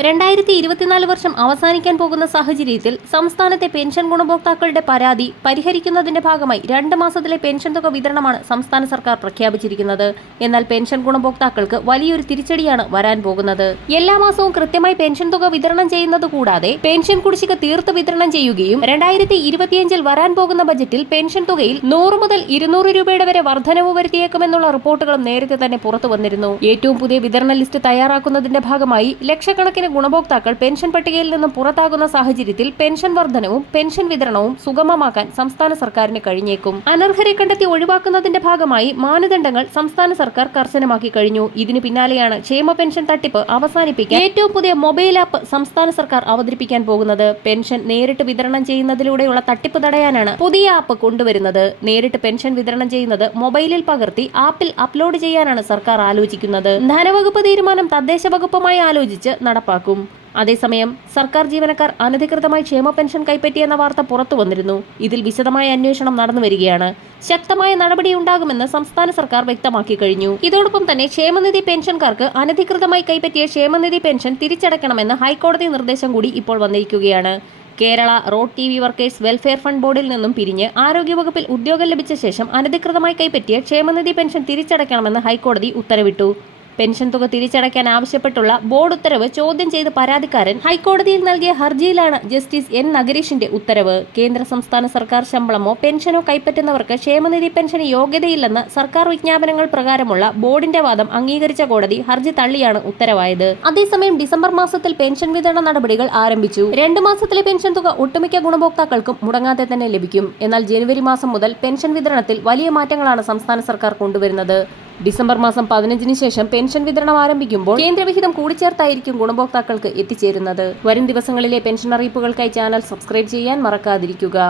2024 വർഷം അവസാനിക്കാൻ പോകുന്ന സാഹചര്യത്തിൽ സംസ്ഥാനത്തെ പെൻഷൻ ഗുണഭോക്താക്കളുടെ പരാതി പരിഹരിക്കുന്നതിന്റെ ഭാഗമായി 2 മാസത്തിലെ പെൻഷൻ തുക വിതരണമാണ് സംസ്ഥാന സർക്കാർ പ്രഖ്യാപിച്ചിരിക്കുന്നത്. എന്നാൽ പെൻഷൻ ഗുണഭോക്താക്കൾക്ക് വലിയൊരു തിരിച്ചടിയാണ് വരാൻ പോകുന്നത്. എല്ലാ മാസവും കൃത്യമായി പെൻഷൻ തുക വിതരണം ചെയ്യുന്നത് കൂടാതെ പെൻഷൻ കുടിശ്ശിക തീർത്ത് വിതരണം ചെയ്യുകയും 2025 വരാൻ പോകുന്ന ബജറ്റിൽ പെൻഷൻ തുകയിൽ 100 മുതൽ 200 രൂപയുടെ വരെ വർധനവ് വരുത്തിയേക്കുമെന്നുള്ള റിപ്പോർട്ടുകളും നേരത്തെ തന്നെ പുറത്തു വന്നിരുന്നു. ഏറ്റവും പുതിയ വിതരണ ലിസ്റ്റ് തയ്യാറാക്കുന്നതിന്റെ ഭാഗമായി ലക്ഷക്കണക്കിന് ഗുണഭോക്താക്കൾ പെൻഷൻ പട്ടികയിൽ നിന്നും പുറത്താകുന്ന സാഹചര്യത്തിൽ പെൻഷൻ വർധനവും പെൻഷൻ വിതരണവും സുഗമമാക്കാൻ സംസ്ഥാന സർക്കാരിന് കഴിഞ്ഞേക്കും. അനർഹരെ കണ്ടെത്തി ഒഴിവാക്കുന്നതിന്റെ ഭാഗമായി മാനദണ്ഡങ്ങൾ സംസ്ഥാന സർക്കാർ കർശനമാക്കി കഴിഞ്ഞു. ഇതിന് പിന്നാലെയാണ് ക്ഷേമ പെൻഷൻ തട്ടിപ്പ് അവസാനിപ്പിക്കാൻ ഏറ്റവും പുതിയ മൊബൈൽ ആപ്പ് സംസ്ഥാന സർക്കാർ അവതരിപ്പിക്കാൻ പോകുന്നത്. പെൻഷൻ നേരിട്ട് വിതരണം ചെയ്യുന്നതിലൂടെയുള്ള തട്ടിപ്പ് തടയാനാണ് പുതിയ ആപ്പ് കൊണ്ടുവരുന്നത്. നേരിട്ട് പെൻഷൻ വിതരണം ചെയ്യുന്നത് മൊബൈലിൽ പകർത്തി ആപ്പിൽ അപ്ലോഡ് ചെയ്യാനാണ് സർക്കാർ ആലോചിക്കുന്നത്. ധനവകുപ്പ് തീരുമാനം തദ്ദേശ വകുപ്പുമായി ആലോചിച്ച് നടപ്പാക്കും. അതേസമയം സർക്കാർ ജീവനക്കാർ അനധികൃതമായി ക്ഷേമ പെൻഷൻ കൈപ്പറ്റിയെന്ന വാർത്ത പുറത്തു വന്നിരുന്നു. ഇതിൽ വിശദമായ അന്വേഷണം നടന്നു വരികയാണ്. ശക്തമായ നടപടിയുണ്ടാകുമെന്ന് സംസ്ഥാന സർക്കാർ വ്യക്തമാക്കി കഴിഞ്ഞു. ഇതോടൊപ്പം തന്നെ ക്ഷേമനിധി പെൻഷൻകാർക്ക് അനധികൃതമായി കൈപ്പറ്റിയ ക്ഷേമനിധി പെൻഷൻ തിരിച്ചടയ്ക്കണമെന്ന് ഹൈക്കോടതി നിർദ്ദേശം കൂടി ഇപ്പോൾ വന്നിരിക്കുകയാണ്. Kerala road TV workers welfare fund ബോർഡിൽ നിന്നും പിരിഞ്ഞ് ആരോഗ്യവകുപ്പിൽ ഉദ്യോഗം ലഭിച്ച ശേഷം അനധികൃതമായി കൈപ്പറ്റിയ ക്ഷേമനിധി പെൻഷൻ തിരിച്ചടയ്ക്കണമെന്ന് ഹൈക്കോടതി ഉത്തരവിട്ടു. പെൻഷൻ തുക തിരിച്ചടയ്ക്കാൻ ആവശ്യപ്പെട്ടുള്ള ബോർഡ് ഉത്തരവ് ചോദ്യം ചെയ്ത് പരാതിക്കാരൻ ഹൈക്കോടതിയിൽ നൽകിയ ഹർജിയിലാണ് ജസ്റ്റിസ് N നഗരേഷിന്റെ ഉത്തരവ്. കേന്ദ്ര സംസ്ഥാന സർക്കാർ ശമ്പളമോ പെൻഷനോ കൈപ്പറ്റുന്നവർക്ക് ക്ഷേമനിധി പെൻഷന് യോഗ്യതയില്ലെന്ന് സർക്കാർ വിജ്ഞാപനങ്ങൾ പ്രകാരമുള്ള ബോർഡിന്റെ വാദം അംഗീകരിച്ച കോടതി ഹർജി തള്ളിയാണ് ഉത്തരവായത്. അതേസമയം ഡിസംബർ മാസത്തിൽ പെൻഷൻ വിതരണ നടപടികൾ ആരംഭിച്ചു. 2 മാസത്തിലെ പെൻഷൻ തുക ഒട്ടുമിക്ക ഗുണഭോക്താക്കൾക്കും മുടങ്ങാതെ തന്നെ ലഭിക്കും. എന്നാൽ ജനുവരി മാസം മുതൽ പെൻഷൻ വിതരണത്തിൽ വലിയ മാറ്റങ്ങളാണ് സംസ്ഥാന സർക്കാർ കൊണ്ടുവരുന്നത്. ഡിസംബർ മാസം 15-ന് ശേഷം പെൻഷൻ വിതരണം ആരംഭിക്കുമ്പോൾ കേന്ദ്രവിഹിതം കൂടിച്ചേർത്തായിരിക്കും ഗുണഭോക്താക്കൾക്ക് എത്തിച്ചേരുന്നത്. വരും ദിവസങ്ങളിലെ പെൻഷൻ അറിയിപ്പുകൾക്കായി ചാനൽ സബ്സ്ക്രൈബ് ചെയ്യാൻ മറക്കാതിരിക്കുക.